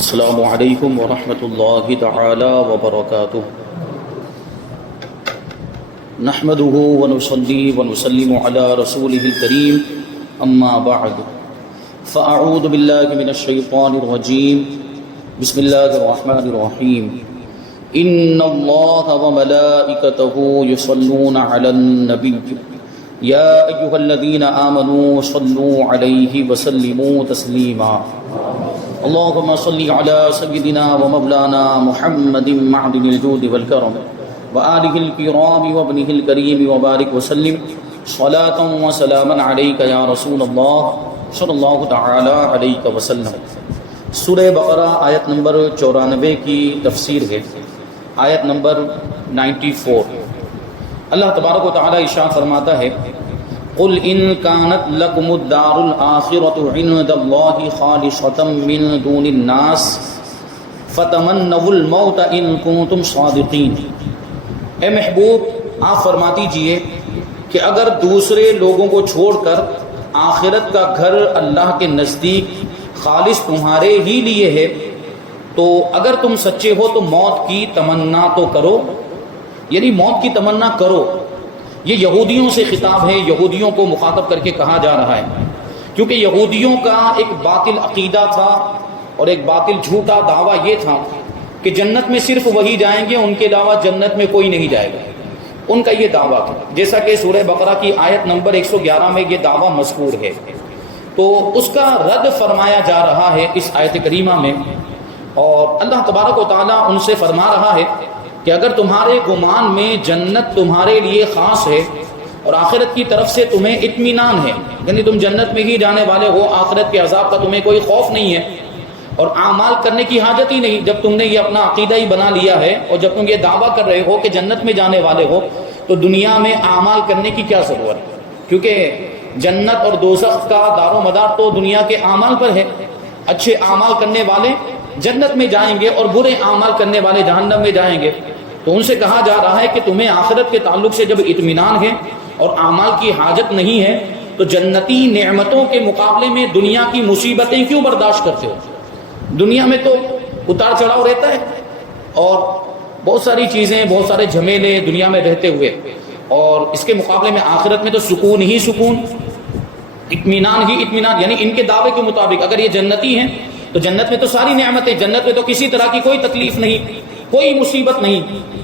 السلام علیکم ورحمۃ اللہ تعالی وبرکاتہ نحمده ونصلي ونسلم على رسوله الكريم اما بعد فاعوذ باللہ من الشیطان الرجیم بسم اللہ الرحمن الرحیم ان اللہ وملائکته یصلون علی النبی یا ایھا الذین آمنوا صلوا علیہ وسلموا تسلیما اللهم صل على سيدنا ومولانا محمد معدن الجود والكرم وآله الكرام وابنه الكريم وبارك وسلم صلاة وسلاما عليك يا رسول الله صلی اللہ تعالی علیہ وسلم۔ سورہ بقرہ آیت نمبر 94 کی تفسیر ہے، آیت نمبر 94۔ اللہ تبارک و تعالی ارشاد فرماتا ہے قل ان كانت لكم الدار الآخرة عند الله خالصة من دون الناس فتمنوا الموت ان كنتم صادقین۔ اے محبوب آپ فرما دیجئے کہ اگر دوسرے لوگوں کو چھوڑ کر آخرت کا گھر اللہ کے نزدیک خالص تمہارے ہی لیے ہے تو اگر تم سچے ہو تو موت کی تمنا تو کرو، یعنی موت کی تمنا کرو۔ یہ یہودیوں سے خطاب ہے، یہودیوں کو مخاطب کر کے کہا جا رہا ہے، کیونکہ یہودیوں کا ایک باطل عقیدہ تھا اور ایک باطل جھوٹا دعویٰ یہ تھا کہ جنت میں صرف وہی جائیں گے، ان کے علاوہ جنت میں کوئی نہیں جائے گا۔ ان کا یہ دعویٰ تھا، جیسا کہ سورہ بقرہ کی آیت نمبر 111 میں یہ دعویٰ مذکور ہے، تو اس کا رد فرمایا جا رہا ہے اس آیت کریمہ میں، اور اللہ تبارک و تعالیٰ ان سے فرما رہا ہے کہ اگر تمہارے گمان میں جنت تمہارے لیے خاص ہے اور آخرت کی طرف سے تمہیں اطمینان ہے، یعنی تم جنت میں ہی جانے والے ہو، آخرت کے عذاب کا تمہیں کوئی خوف نہیں ہے اور اعمال کرنے کی حاجت ہی نہیں، جب تم نے یہ اپنا عقیدہ ہی بنا لیا ہے اور جب تم یہ دعویٰ کر رہے ہو کہ جنت میں جانے والے ہو تو دنیا میں اعمال کرنے کی کیا ضرورت ہے، کیونکہ جنت اور دوزخ کا دار و مدار تو دنیا کے اعمال پر ہے۔ اچھے اعمال کرنے والے جنت میں جائیں گے اور برے اعمال کرنے والے جہنم میں جائیں گے۔ تو ان سے کہا جا رہا ہے کہ تمہیں آخرت کے تعلق سے جب اطمینان ہے اور اعمال کی حاجت نہیں ہے تو جنتی نعمتوں کے مقابلے میں دنیا کی مصیبتیں کیوں برداشت کرتے ہو؟ دنیا میں تو اتار چڑھاؤ رہتا ہے اور بہت ساری چیزیں، بہت سارے جھمیلے دنیا میں رہتے ہوئے، اور اس کے مقابلے میں آخرت میں تو سکون ہی سکون، اطمینان ہی اطمینان، یعنی ان کے دعوے کے مطابق اگر یہ جنتی ہیں تو جنت میں تو ساری نعمتیں، جنت میں تو کسی طرح کی کوئی تکلیف نہیں، کوئی مصیبت نہیں۔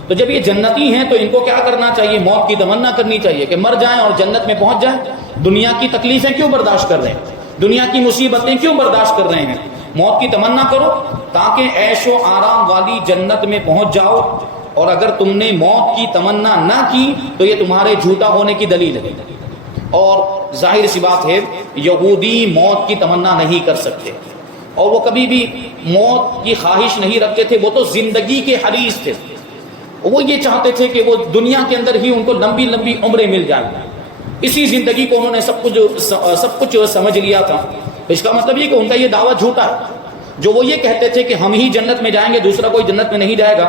تو جب یہ جنتی ہیں تو ان کو کیا کرنا چاہیے؟ موت کی تمنا کرنی چاہیے کہ مر جائیں اور جنت میں پہنچ جائیں۔ دنیا کی تکلیفیں کیوں برداشت کر رہے ہیں؟ دنیا کی مصیبتیں کیوں برداشت کر رہے ہیں؟ موت کی تمنا کرو تاکہ عیش و آرام والی جنت میں پہنچ جاؤ، اور اگر تم نے موت کی تمنا نہ کی تو یہ تمہارے جھوٹا ہونے کی دلیل ہے۔ اور ظاہر سی بات ہے یہودی موت کی تمنا نہیں کر سکتے، اور وہ کبھی بھی موت کی خواہش نہیں رکھتے تھے، وہ تو زندگی کے حریص تھے۔ وہ یہ چاہتے تھے کہ وہ دنیا کے اندر ہی ان کو لمبی لمبی عمریں مل جائیں، اسی زندگی کو انہوں نے سب کچھ سمجھ لیا تھا۔ اس کا مطلب یہ کہ ان کا یہ دعویٰ جھوٹا ہے، جو وہ یہ کہتے تھے کہ ہم ہی جنت میں جائیں گے، دوسرا کوئی جنت میں نہیں جائے گا۔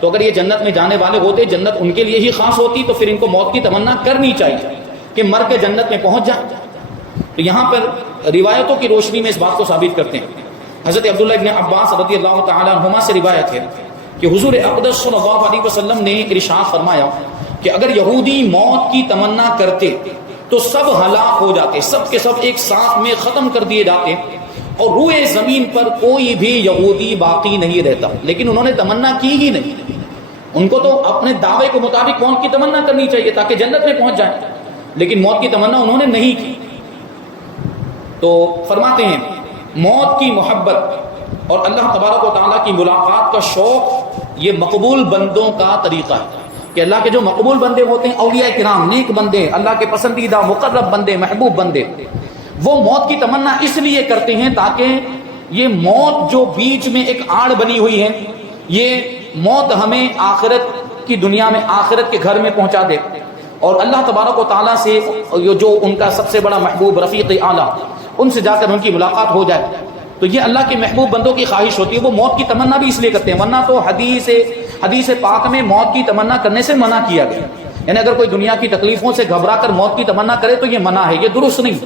تو اگر یہ جنت میں جانے والے ہوتے، جنت ان کے لیے ہی خاص ہوتی، تو پھر ان کو موت کی تمنا کرنی چاہیے کہ مر کے جنت میں پہنچ جائیں۔ تو یہاں پر روایتوں کی روشنی میں اس بات کو ثابت کرتے ہیں۔ حضرت عبداللہ ابن عباس رضی اللہ تعالی عنہما سے روایت ہے کہ حضور اقدس صلی اللہ علیہ وسلم نے ارشاد فرمایا کہ اگر یہودی موت کی تمنا کرتے تو سب ہلاک ہو جاتے، سب کے سب ایک ساتھ میں ختم کر دیے جاتے اور روئے زمین پر کوئی بھی یہودی باقی نہیں رہتا، لیکن انہوں نے تمنا کی ہی نہیں۔ ان کو تو اپنے دعوے کے مطابق موت کی تمنا کرنی چاہیے تاکہ جنت میں پہنچ جائیں، لیکن موت کی تمنا انہوں نے نہیں کی۔ تو فرماتے ہیں موت کی محبت اور اللہ تبارک و تعالیٰ کی ملاقات کا شوق یہ مقبول بندوں کا طریقہ ہے، کہ اللہ کے جو مقبول بندے ہوتے ہیں، اولیاء کرام، نیک بندے، اللہ کے پسندیدہ مقرب بندے، محبوب بندے، وہ موت کی تمنا اس لیے کرتے ہیں تاکہ یہ موت جو بیچ میں ایک آڑ بنی ہوئی ہے، یہ موت ہمیں آخرت کی دنیا میں، آخرت کے گھر میں پہنچا دے، اور اللہ تبارک و تعالیٰ سے جو ان کا سب سے بڑا محبوب رفیق اعلیٰ، ان سے جا کر ان کی ملاقات ہو جائے۔ تو یہ اللہ کے محبوب بندوں کی خواہش ہوتی ہے، وہ موت کی تمنا بھی اس لیے کرتے ہیں، ورنہ تو حدیث پاک میں موت کی تمنا کرنے سے منع کیا گیا، یعنی اگر کوئی دنیا کی تکلیفوں سے گھبرا کر موت کی تمنا کرے تو یہ منع ہے، یہ درست نہیں۔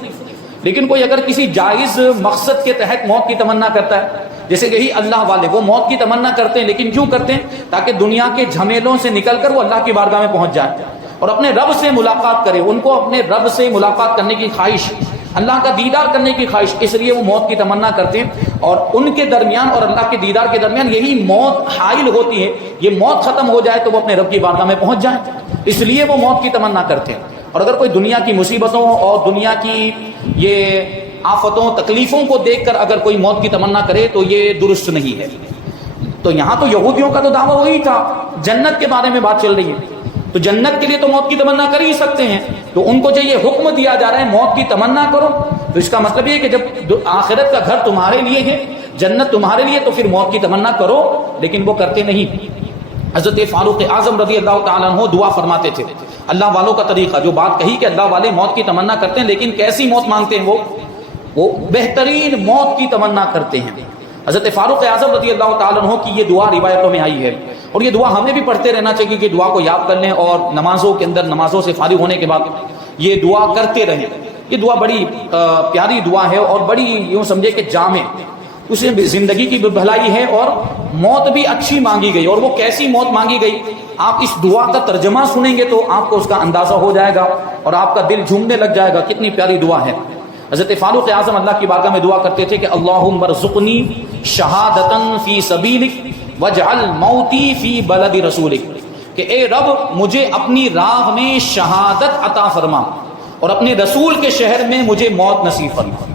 لیکن کوئی اگر کسی جائز مقصد کے تحت موت کی تمنا کرتا ہے، جیسے یہی اللہ والے وہ موت کی تمنا کرتے ہیں، لیکن کیوں کرتے ہیں؟ تاکہ دنیا کے جھمیلوں سے نکل کر وہ اللہ کی بارگاہ میں پہنچ جائے اور اپنے رب سے ملاقات کرے. ان کو اپنے رب سے ملاقات کرنے کی خواہش، اللہ کا دیدار کرنے کی خواہش، اس لیے وہ موت کی تمنا کرتے ہیں. اور ان کے درمیان اور اللہ کے دیدار کے درمیان یہی موت حائل ہوتی ہے. یہ موت ختم ہو جائے تو وہ اپنے رب کی بارگاہ میں پہنچ جائیں، اس لیے وہ موت کی تمنا کرتے ہیں. اور اگر کوئی دنیا کی مصیبتوں اور دنیا کی یہ آفتوں تکلیفوں کو دیکھ کر اگر کوئی موت کی تمنا کرے تو یہ درست نہیں ہے. تو یہاں تو یہودیوں کا تو دعویٰ وہی تھا، جنت کے بارے میں بات چل رہی ہے، تو جنت کے لیے تو موت کی تمنا کر ہی سکتے ہیں. تو ان کو جو یہ حکم دیا جا رہا ہے موت کی تمنا کرو، تو اس کا مطلب یہ کہ جب آخرت کا گھر تمہارے لیے ہے، جنت تمہارے لیے، تو پھر موت کی تمنا کرو. لیکن وہ کرتے نہیں. حضرت فاروق اعظم رضی اللہ تعالیٰ عنہ دعا فرماتے تھے. اللہ والوں کا طریقہ، جو بات کہی کہ اللہ والے موت کی تمنا کرتے ہیں، لیکن کیسی موت مانگتے ہیں؟ وہ بہترین موت کی تمنا کرتے ہیں. حضرت فاروق اعظم رضی اللہ تعالیٰ عنہ کی یہ دعا روایتوں میں آئی ہے، اور یہ دعا ہمیں بھی پڑھتے رہنا چاہیے کہ دعا کو یاد کر لیں اور نمازوں کے اندر، نمازوں سے فارغ ہونے کے بعد یہ دعا کرتے رہیں. یہ دعا بڑی پیاری دعا ہے اور بڑی یوں سمجھے کہ جامع، اسے زندگی کی بھی بھلائی ہے اور موت بھی اچھی مانگی گئی. اور وہ کیسی موت مانگی گئی، آپ اس دعا کا ترجمہ سنیں گے تو آپ کو اس کا اندازہ ہو جائے گا اور آپ کا دل جھومنے لگ جائے گا. کتنی پیاری دعا ہے. حضرت فاروق اعظم اللہ کی بارگاہ میں دعا کرتے تھے کہ اللہم ارزقنی شہادتا فی سبیلک واجعل موتی فی بلد رسولک، کہ اے رب مجھے اپنی راہ میں شہادت عطا فرما اور اپنے رسول کے شہر میں مجھے موت نصیب فرما.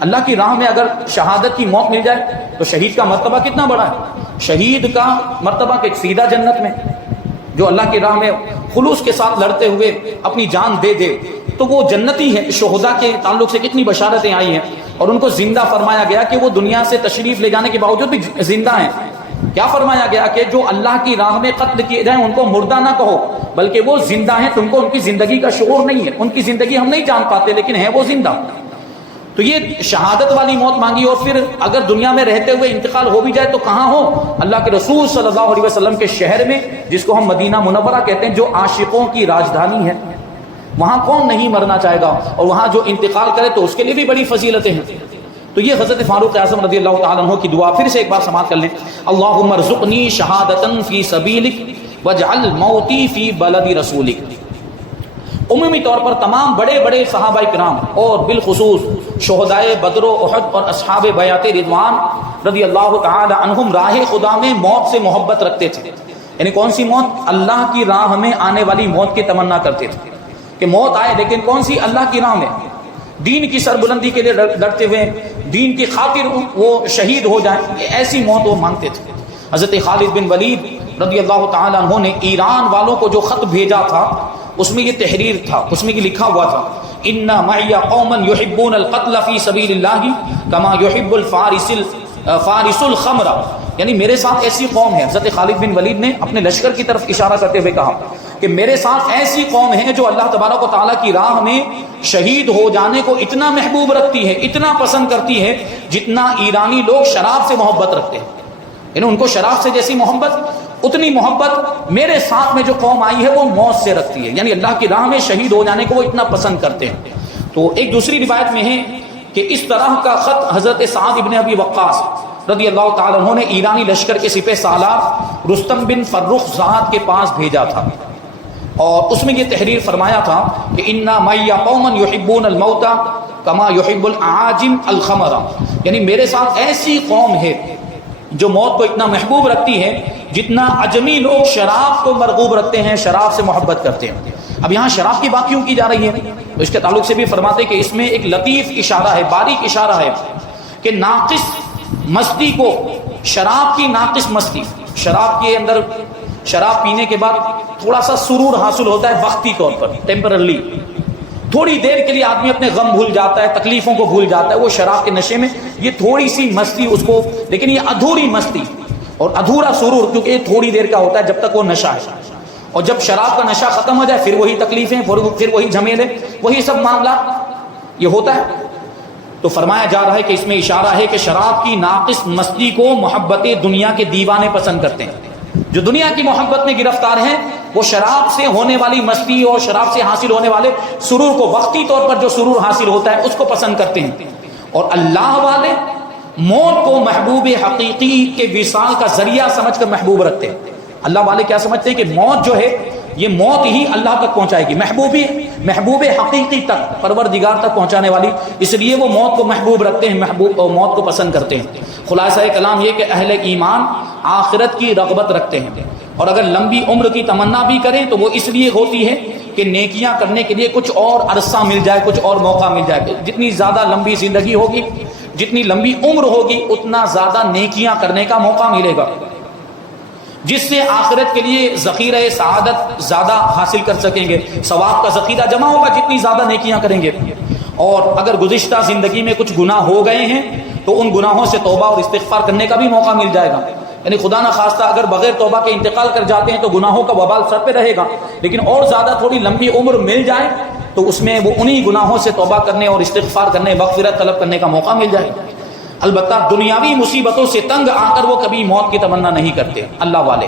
اللہ کی راہ میں اگر شہادت کی موت مل جائے تو شہید کا مرتبہ کتنا بڑا ہے. شہید کا مرتبہ کہ سیدھا جنت میں، جو اللہ کی راہ میں خلوص کے ساتھ لڑتے ہوئے اپنی جان دے دے تو وہ جنتی ہے. شہداء کے تعلق سے کتنی بشارتیں آئی ہیں اور ان کو زندہ فرمایا گیا کہ وہ دنیا سے تشریف لے جانے کے باوجود بھی زندہ ہیں. کیا فرمایا گیا کہ جو اللہ کی راہ میں قتل کیے جائیں ان کو مردہ نہ کہو، بلکہ وہ زندہ ہیں. تم کو ان کی زندگی کا شعور نہیں ہے، ان کی زندگی ہم نہیں جان پاتے لیکن ہیں وہ زندہ. تو یہ شہادت والی موت مانگی. اور پھر اگر دنیا میں رہتے ہوئے انتقال ہو بھی جائے تو کہاں ہو؟ اللہ کے رسول صلی اللہ علیہ وسلم کے شہر میں، جس کو ہم مدینہ منورہ کہتے ہیں، جو عاشقوں کی راجدھانی ہے. وہاں کون نہیں مرنا چاہے گا، اور وہاں جو انتقال کرے تو اس کے لیے بھی بڑی فضیلتیں ہیں. تو یہ حضرت فاروق اعظم رضی اللہ تعالیٰ عنہ کی دعا پھر سے ایک بار سماعت کر لیں. اللہم ارزقنی شہادتا فی سبیلک واجعل موتی فی بلد رسولک. عمومی طور پر تمام بڑے بڑے صحابہ کرام اور بالخصوص شہدائے بدر و احد اور اصحاب بیعت رضوان رضی اللہ تعالی عنہم راہ خدا میں موت سے محبت رکھتے تھے. یعنی کون سی موت؟ اللہ کی راہ میں آنے والی موت کی تمنا کرتے تھے کہ موت آئے، لیکن کون سی؟ اللہ کی راہ میں دین کی سربلندی کے لیے لڑتے ہوئے، دین کی خاطر وہ شہید ہو جائیں. ایسی موت وہ مانگتے تھے. حضرت خالد بن ولید رضی اللہ تعالی عنہ نے ایران والوں کو جو خط بھیجا تھا اس میں یہ تحریر تھا، اس میں یہ لکھا ہوا تھا ان معی قوما يحبون القتل فی سبیل اللہ کما يحب الفارس الخمر. یعنی میرے ساتھ ایسی قوم ہے. حضرت خالد بن ولید نے اپنے لشکر کی طرف اشارہ کرتے ہوئے کہا کہ میرے ساتھ ایسی قوم ہے جو اللہ تبارک و تعالیٰ کی راہ میں شہید ہو جانے کو اتنا محبوب رکھتی ہے، اتنا پسند کرتی ہے جتنا ایرانی لوگ شراب سے محبت رکھتے ہیں. یعنی ان کو شراب سے جیسی محبت، اتنی محبت میرے ساتھ میں جو قوم آئی ہے وہ موت سے رکھتی ہے. یعنی اللہ کی راہ میں شہید ہو جانے کو وہ اتنا پسند کرتے ہیں. تو ایک دوسری روایت میں ہے کہ اس طرح کا خط حضرت سعد ابن ابی وقاص رضی اللہ تعالیٰ عنہ نے ایرانی لشکر کے سپہ سالار رستم بن فرخزاد کے پاس بھیجا تھا، اور اس میں یہ تحریر فرمایا تھا کہ انا معی قوما يحبون الموت کما يحب الاعاجم الخمر. یعنی میرے ساتھ ایسی قوم ہے جو موت کو اتنا محبوب رکھتی ہے جتنا عجمی لوگ شراب کو مرغوب رکھتے ہیں، شراب سے محبت کرتے ہیں. اب یہاں شراب کی بات کیوں کی جا رہی ہے؟ تو اس کے تعلق سے بھی فرماتے کہ اس میں ایک لطیف اشارہ ہے، باریک اشارہ ہے کہ ناقص مستی کو، شراب کی ناقص مستی، شراب کے اندر شراب پینے کے بعد تھوڑا سا سرور حاصل ہوتا ہے وقتی طور پر، ٹیمپررلی، تھوڑی دیر کے لیے آدمی اپنے غم بھول جاتا ہے، تکلیفوں کو بھول جاتا ہے. وہ شراب کے نشے میں یہ تھوڑی سی مستی اس کو، لیکن یہ ادھوری مستی اور ادھورا سرور، کیونکہ یہ تھوڑی دیر کا ہوتا ہے جب تک وہ نشہ ہے. اور جب شراب کا نشہ ختم ہو جائے پھر وہی تکلیفیں، پھر وہی جھمیلے، وہی سب معاملات یہ ہوتا ہے. تو فرمایا جا رہا ہے کہ اس میں اشارہ ہے کہ شراب کی ناقص مستی کو محبت دنیا کے دیوانے پسند کرتے ہیں. جو دنیا کی محبت میں گرفتار ہیں وہ شراب سے ہونے والی مستی اور شراب سے حاصل ہونے والے سرور کو، وقتی طور پر جو سرور حاصل ہوتا ہے اس کو پسند کرتے ہیں. اور اللہ والے موت کو محبوب حقیقی کے وصال کا ذریعہ سمجھ کر محبوب رکھتے ہیں۔ اللہ والے کیا سمجھتے ہیں کہ موت جو ہے یہ موت ہی اللہ تک پہنچائے گی، محبوب حقیقی تک، پروردگار تک پہنچانے والی، اس لیے وہ موت کو محبوب رکھتے ہیں، موت کو پسند کرتے ہیں۔ خلاصہ کلام یہ کہ اہل ایمان آخرت کی رغبت رکھتے ہیں، اور اگر لمبی عمر کی تمنا بھی کریں تو وہ اس لیے ہوتی ہے کہ نیکیاں کرنے کے لیے کچھ اور عرصہ مل جائے، کچھ اور موقع مل جائے۔ جتنی زیادہ لمبی زندگی ہوگی، جتنی لمبی عمر ہوگی، اتنا زیادہ نیکیاں کرنے کا موقع ملے گا، جس سے آخرت کے لیے ذخیرہ سعادت زیادہ حاصل کر سکیں گے، ثواب کا ذخیرہ جمع ہوگا جتنی زیادہ نیکیاں کریں گے۔ اور اگر گزشتہ زندگی میں کچھ گناہ ہو گئے ہیں تو ان گناہوں سے توبہ اور استغفار کرنے کا بھی موقع مل جائے گا۔ یعنی خدا نہ خواستہ اگر بغیر توبہ کے انتقال کر جاتے ہیں تو گناہوں کا وبال سر پہ رہے گا، لیکن اور زیادہ تھوڑی لمبی عمر مل جائے تو اس میں وہ انہی گناہوں سے توبہ کرنے اور استغفار کرنے، مغفرت طلب کرنے کا موقع مل جائے گا۔ البتہ دنیاوی مصیبتوں سے تنگ آ کر وہ کبھی موت کی تمنا نہیں کرتے اللہ والے۔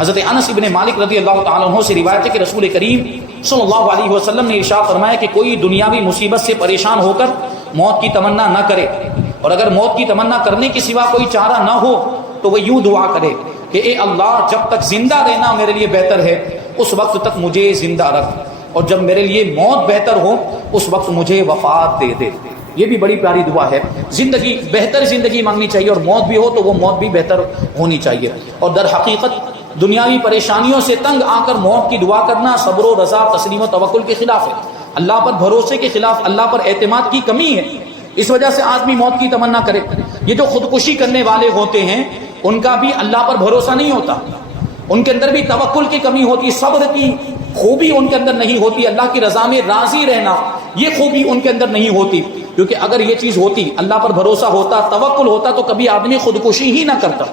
حضرت انس ابن مالک رضی اللہ تعالیٰ عنہ سے روایت ہے کہ رسول کریم صلی اللہ علیہ وسلم نے ارشاد فرمایا کہ کوئی دنیاوی مصیبت سے پریشان ہو کر موت کی تمنا نہ کرے، اور اگر موت کی تمنا کرنے کے سوا کوئی چارہ نہ ہو تو وہ یوں دعا کرے کہ اے اللہ، جب تک زندہ رہنا میرے لیے بہتر ہے اس وقت تک مجھے زندہ رکھ، اور جب میرے لیے موت بہتر ہو اس وقت مجھے وفات دے دے۔ یہ بھی بڑی پیاری دعا ہے۔ زندگی، بہتر زندگی مانگنی چاہیے، اور موت بھی ہو تو وہ موت بھی بہتر ہونی چاہیے۔ اور در حقیقت دنیاوی پریشانیوں سے تنگ آ کر موت کی دعا کرنا صبر و رضا، تسلیم و توکل کے خلاف ہے، اللہ پر بھروسے کے خلاف، اللہ پر اعتماد کی کمی ہے۔ اس وجہ سے آدمی موت کی تمنا کرے۔ یہ جو خودکشی کرنے والے ہوتے ہیں ان کا بھی اللہ پر بھروسہ نہیں ہوتا، ان کے اندر بھی توکل کی کمی ہوتی، صبر کی خوبی ان کے اندر نہیں ہوتی، اللہ کی رضا میں راضی رہنا یہ خوبی ان کے اندر نہیں ہوتی۔ کیونکہ اگر یہ چیز ہوتی، اللہ پر بھروسہ ہوتا، توکل ہوتا، تو کبھی آدمی خودکشی ہی نہ کرتا۔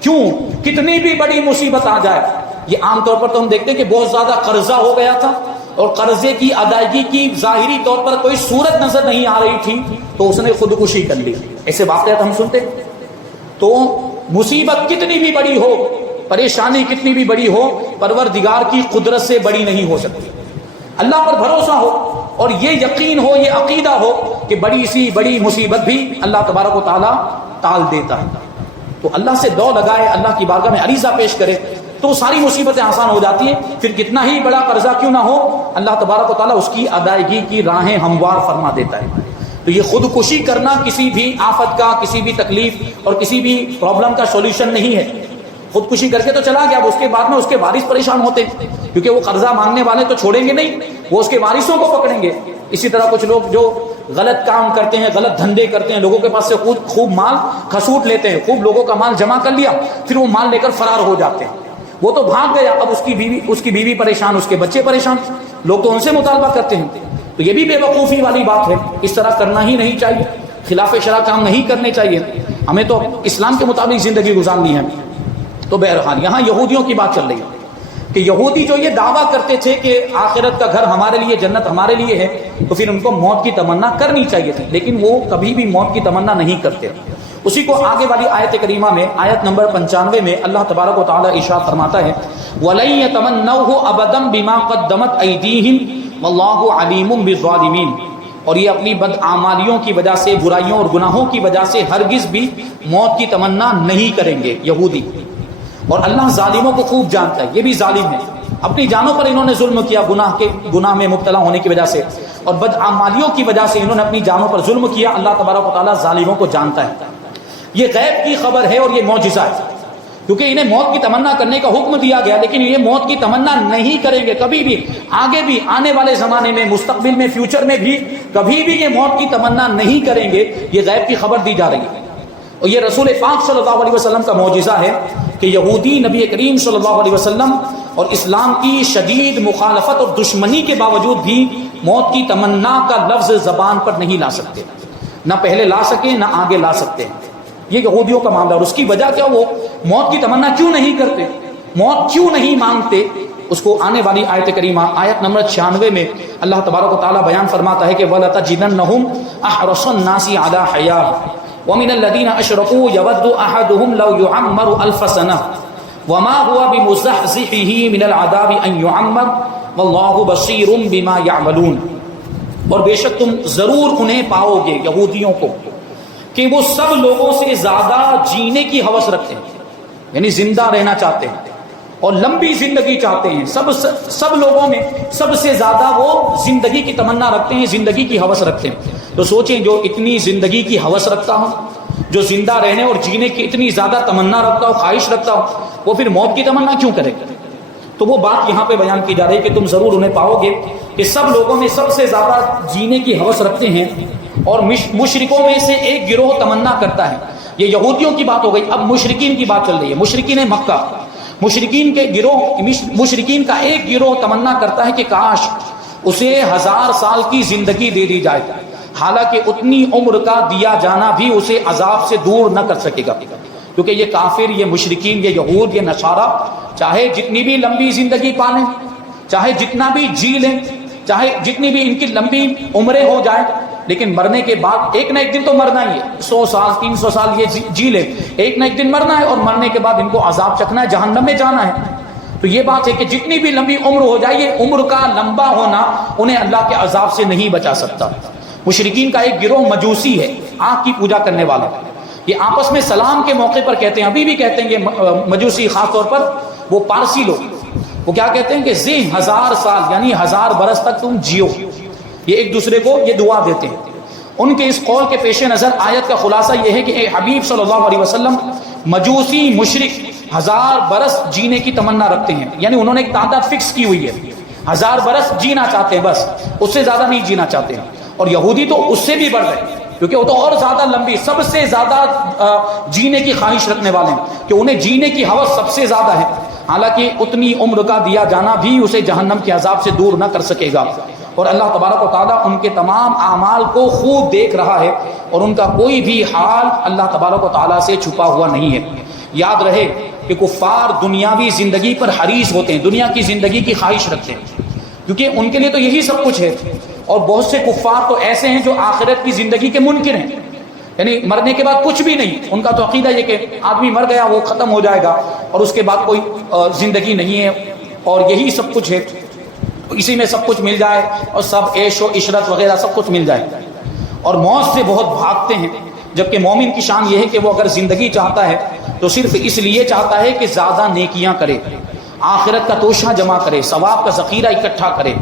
کیوں؟ کتنی بھی بڑی مصیبت آ جائے، یہ عام طور پر تو ہم دیکھتے ہیں کہ بہت زیادہ قرضہ ہو گیا تھا اور قرضے کی ادائیگی کی ظاہری طور پر کوئی صورت نظر نہیں آ رہی تھی تو اس نے خودکشی کر لی۔ ایسے واقعات ہم سنتے ہیں۔ تو مصیبت کتنی بھی بڑی ہو، پریشانی کتنی بھی بڑی ہو، پروردگار کی قدرت سے بڑی نہیں ہو سکتی۔ اللہ پر بھروسہ ہو اور یہ یقین ہو، یہ عقیدہ ہو کہ بڑی سی بڑی مصیبت بھی اللہ تبارک و تعالیٰ ٹال دیتا ہے، تو اللہ سے دعا لگائے، اللہ کی بارگاہ میں عریضہ پیش کرے تو ساری مصیبتیں آسان ہو جاتی ہیں۔ پھر کتنا ہی بڑا قرضہ کیوں نہ ہو، اللہ تبارک و تعالیٰ اس کی ادائیگی کی راہیں ہموار فرما دیتا ہے۔ تو یہ خودکشی کرنا کسی بھی آفت کا، کسی بھی تکلیف اور کسی بھی پرابلم کا سولوشن نہیں ہے۔ خودکشی کر کے تو چلا گیا، اب اس کے بعد میں اس کے وارث پریشان ہوتے ہیں، کیونکہ وہ قرضہ مانگنے والے تو چھوڑیں گے نہیں، وہ اس کے وارثوں کو پکڑیں گے۔ اسی طرح کچھ لوگ جو غلط کام کرتے ہیں، غلط دھندے کرتے ہیں، لوگوں کے پاس سے خوب مال کھسوٹ لیتے ہیں، خوب لوگوں کا مال جمع کر لیا، پھر وہ مال لے کر فرار ہو جاتے ہیں۔ وہ تو بھاگ گیا، اب اس کی بیوی پریشان، اس کے بچے پریشان، لوگ تو ان سے مطالبہ کرتے ہیں۔ تو یہ بھی بے وقوفی والی بات ہے، اس طرح کرنا ہی نہیں چاہیے، خلاف شرع کام نہیں کرنے چاہیے، ہمیں تو اسلام کے مطابق زندگی گزارنی ہے۔ تو بہرحال یہاں یہودیوں کی بات چل رہی ہے کہ یہودی جو یہ دعویٰ کرتے تھے کہ آخرت کا گھر ہمارے لیے، جنت ہمارے لیے ہے، تو پھر ان کو موت کی تمنا کرنی چاہیے تھی، لیکن وہ کبھی بھی موت کی تمنا نہیں کرتے۔ اسی کو آگے والی آیت کریمہ میں، آیت نمبر 95 میں اللہ تبارک و تعالیٰ ارشاد فرماتا ہے وَلَن يَتَمَنَّوْهُ أَبَدًا بِمَا قَدَّمَتْ أَيْدِيهِمْ وَاللَّهُ عَلِيمٌ بِالظَّالِمِينَ، اور یہ اپنی بدعمالیوں کی وجہ سے، برائیوں اور گناہوں کی وجہ سے ہرگز بھی موت کی تمنا نہیں کریں گے یہودی۔ اور اللہ ظالموں کو خوب جانتا ہے، یہ بھی ظالم ہے، اپنی جانوں پر انہوں نے ظلم کیا گناہ میں مبتلا ہونے کی وجہ سے، اور بدعمالیوں کی وجہ سے انہوں نے اپنی جانوں پر ظلم کیا۔ اللہ تبارک و تعالیٰ ظالموں کو جانتا ہے۔ یہ غیب کی خبر ہے اور یہ معجزہ ہے، کیونکہ انہیں موت کی تمنا کرنے کا حکم دیا گیا، لیکن یہ موت کی تمنا نہیں کریں گے کبھی بھی، آگے بھی، آنے والے زمانے میں، مستقبل میں، فیوچر میں بھی کبھی بھی یہ موت کی تمنا نہیں کریں گے۔ یہ غیب کی خبر دی جا رہی ہے، اور یہ رسول پاک صلی اللہ علیہ وسلم کا معجزہ ہے کہ یہودی نبی کریم صلی اللہ علیہ وسلم اور اسلام کی شدید مخالفت اور دشمنی کے باوجود بھی موت کی تمنا کا لفظ زبان پر نہیں لا سکتے، نہ پہلے لا سکے نہ آگے لا سکتے۔ یہ یہودیوں کا معاملہ، اور اس کی وجہ کیا، وہ موت کی تمنا کیوں نہیں کرتے، موت کیوں نہیں مانگتے، اس کو آنے والی آیت کریمہ آیت نمبر 96 میں اللہ تبارک و تعالیٰ بیان فرماتا ہے کہ وَلَتَجِدَنَّهُمْ أَحْرَصَ النَّاسِ عَلَىٰ حَيَاةٍ وَمِنَ الَّذِينَ أَشْرَكُوا يَوَدُّ أَحَدُهُمْ لَوْ يُعَمَّرُ أَلْفَ سَنَةٍ وَمَا هُوَ بِمُزَحْزِحِهِ مِنَ الْعَذَابِ أَن يُعَمَّرَ وَاللَّهُ بَصِيرٌ بِمَا يَعْمَلُونَ۔ اور بے شک تم ضرور انہیں پاؤ گے، یہودیوں کو، کہ وہ سب لوگوں سے زیادہ جینے کی ہوس رکھتے ہیں، یعنی زندہ رہنا چاہتے ہیں اور لمبی زندگی چاہتے ہیں. سب لوگوں میں سب سے زیادہ وہ زندگی کی تمنا رکھتے ہیں، زندگی کی ہوس رکھتے ہیں. تو سوچیں، جو اتنی زندگی کی ہوس رکھتا ہوں، جو زندہ رہنے اور جینے کی اتنی زیادہ تمنا رکھتا ہو، خواہش رکھتا ہو، وہ پھر موت کی تمنا کیوں کرے؟ تو وہ بات یہاں پہ بیان کی جا رہی ہے کہ تم ضرور انہیں پاؤ گے کہ سب لوگوں میں سب سے زیادہ جینے کی ہوس رکھتے ہیں، اور مشرکوں میں سے ایک گروہ تمنا کرتا ہے. یہ یہودیوں کی بات ہو گئی، اب مشرکین کی بات چل رہی ہے. مشرکین مکہ، مشرکین کا ایک گروہ تمنا کرتا ہے کہ کاش اسے 1000 سال کی زندگی دے دی جائے، حالانکہ اتنی عمر کا دیا جانا بھی اسے عذاب سے دور نہ کر سکے گا. کیونکہ یہ کافر، یہ مشرکین، یہ یہود، یہ نصارہ چاہے جتنی بھی لمبی زندگی پالیں، چاہے جتنا بھی جی لیں، چاہے جتنی بھی ان کی لمبی عمریں ہو جائیں، لیکن مرنے کے بعد ایک نہ ایک دن تو مرنا ہی ہے. 100 سال 300 سال یہ جی لے، ایک نہ ایک دن مرنا ہے، اور مرنے کے بعد ان کو عذاب چکھنا ہے، جہنم میں جانا ہے. تو یہ بات ہے کہ جتنی بھی لمبی عمر ہو جائے، یہ عمر کا لمبا ہونا انہیں اللہ کے عذاب سے نہیں بچا سکتا. مشرکین کا ایک گروہ مجوسی ہے، آنکھ کی پوجا کرنے والا. یہ آپس میں سلام کے موقع پر کہتے ہیں، ابھی بھی کہتے ہیں کہ مجوسی خاص طور پر وہ پارسی لوگ، وہ کیا کہتے ہیں کہ 1000 سال یعنی 1000 برس تک تم جیو. یہ ایک دوسرے کو یہ دعا دیتے ہیں. ان کے اس قول کے پیش نظر آیت کا خلاصہ یہ ہے کہ اے حبیب صلی اللہ علیہ وسلم، مجوسی مشرک 1000 برس جینے کی تمنا رکھتے ہیں، یعنی انہوں نے ایک تعداد فکس کی ہوئی ہے، 1000 برس جینا چاہتے ہیں، بس اس سے زیادہ نہیں جینا چاہتے ہیں. اور یہودی تو اس سے بھی بڑھ گئے، کیونکہ وہ تو اور زیادہ لمبی، سب سے زیادہ جینے کی خواہش رکھنے والے ہیں، کہ انہیں جینے کی ہوس سب سے زیادہ ہے، حالانکہ اتنی عمر کا دیا جانا بھی اسے جہنم کے عذاب سے دور نہ کر سکے گا. اور اللہ تبارک و تعالیٰ ان کے تمام اعمال کو خوب دیکھ رہا ہے، اور ان کا کوئی بھی حال اللہ تبارک و تعالیٰ سے چھپا ہوا نہیں ہے. یاد رہے کہ کفار دنیاوی زندگی پر حریص ہوتے ہیں، دنیا کی زندگی کی خواہش رکھتے ہیں، کیونکہ ان کے لیے تو یہی سب کچھ ہے. اور بہت سے کفار تو ایسے ہیں جو آخرت کی زندگی کے منکر ہیں، یعنی مرنے کے بعد کچھ بھی نہیں. ان کا تو عقیدہ یہ کہ آدمی مر گیا وہ ختم ہو جائے گا، اور اس کے بعد کوئی زندگی نہیں ہے، اور یہی سب کچھ ہے، اسی میں سب کچھ مل جائے، اور سب عیش و عشرت وغیرہ سب کچھ مل جائے، اور موت سے بہت بھاگتے ہیں. جبکہ مومن کی شان یہ ہے کہ وہ اگر زندگی چاہتا ہے تو صرف اس لیے چاہتا ہے کہ زیادہ نیکیاں کرے، آخرت کا توشہ جمع کرے، ثواب کا ذخیرہ اکٹھا کرے،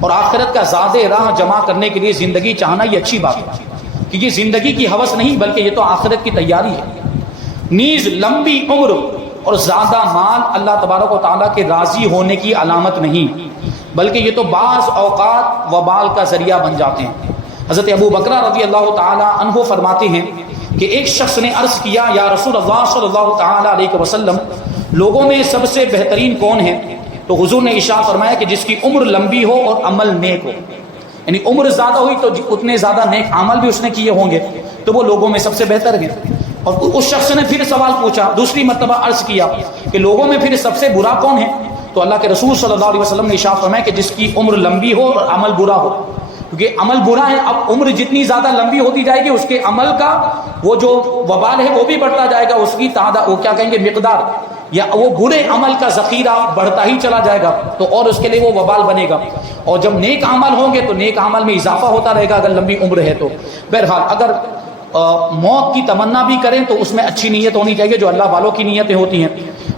اور آخرت کا زیادہ راہ جمع کرنے کے لیے زندگی چاہنا یہ اچھی بات ہے، کہ یہ زندگی کی ہوس نہیں بلکہ یہ تو آخرت کی تیاری ہے. نیز لمبی عمر اور زیادہ مال اللہ تبارک و تعالیٰ کے راضی ہونے کی علامت نہیں، بلکہ یہ تو بعض اوقات وبال کا ذریعہ بن جاتے ہیں. حضرت ابو بکرہ رضی اللہ تعالیٰ عنہ فرماتے ہیں کہ ایک شخص نے عرض کیا، یا رسول اللہ صلی اللہ تعالیٰ علیہ وسلم، لوگوں میں سب سے بہترین کون ہے؟ تو حضور نے ارشاد فرمایا کہ جس کی عمر لمبی ہو اور عمل نیک ہو. یعنی عمر زیادہ ہوئی تو اتنے زیادہ نیک عمل بھی اس نے کیے ہوں گے، تو وہ لوگوں میں سب سے بہتر ہیں. اور اس شخص نے پھر سوال پوچھا، دوسری مرتبہ عرض کیا کہ لوگوں میں پھر سب سے برا کون ہے؟ تو اللہ کے رسول صلی اللہ علیہ وسلم نے ارشاد فرمایا کہ جس کی عمر لمبی ہو اور عمل برا ہو. کیونکہ عمل برا ہے، اب عمر جتنی زیادہ لمبی ہوتی جائے گی اس کے عمل کا وہ جو وبال ہے وہ بھی بڑھتا جائے گا، اس کی تعداد، وہ کیا کہیں گے، مقدار، یا وہ برے عمل کا ذخیرہ بڑھتا ہی چلا جائے گا، تو اور اس کے لیے وہ وبال بنے گا. اور جب نیک عمل ہوں گے تو نیک عمل میں اضافہ ہوتا رہے گا اگر لمبی عمر ہے تو. بہرحال اگر موت کی تمنا بھی کریں تو اس میں اچھی نیت ہونی چاہیے، جو اللہ والوں کی نیتیں ہوتی ہیں.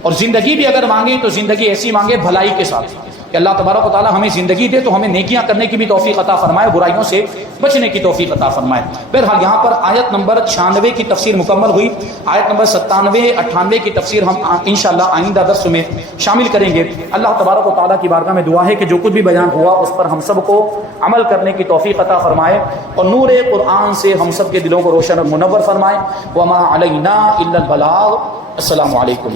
اور زندگی بھی اگر مانگیں تو زندگی ایسی مانگے بھلائی کے ساتھ، کہ اللہ تبارک و تعالیٰ ہمیں زندگی دے تو ہمیں نیکیاں کرنے کی بھی توفیق عطا فرمائے، برائیوں سے بچنے کی توفیق عطا فرمائے. بہرحال یہاں پر آیت نمبر 96 کی تفسیر مکمل ہوئی. آیت نمبر 97 98 کی تفسیر ہم انشاءاللہ آئندہ درس میں شامل کریں گے. اللہ تبارک و تعالیٰ کی بارگاہ میں دعا ہے کہ جو کچھ بھی بیان ہوا اس پر ہم سب کو عمل کرنے کی توفیق عطا فرمائے، اور نور قرآن سے ہم سب کے دلوں کو روشن اور منور فرمائے. وما علینا الا البلاغ. السلام علیکم.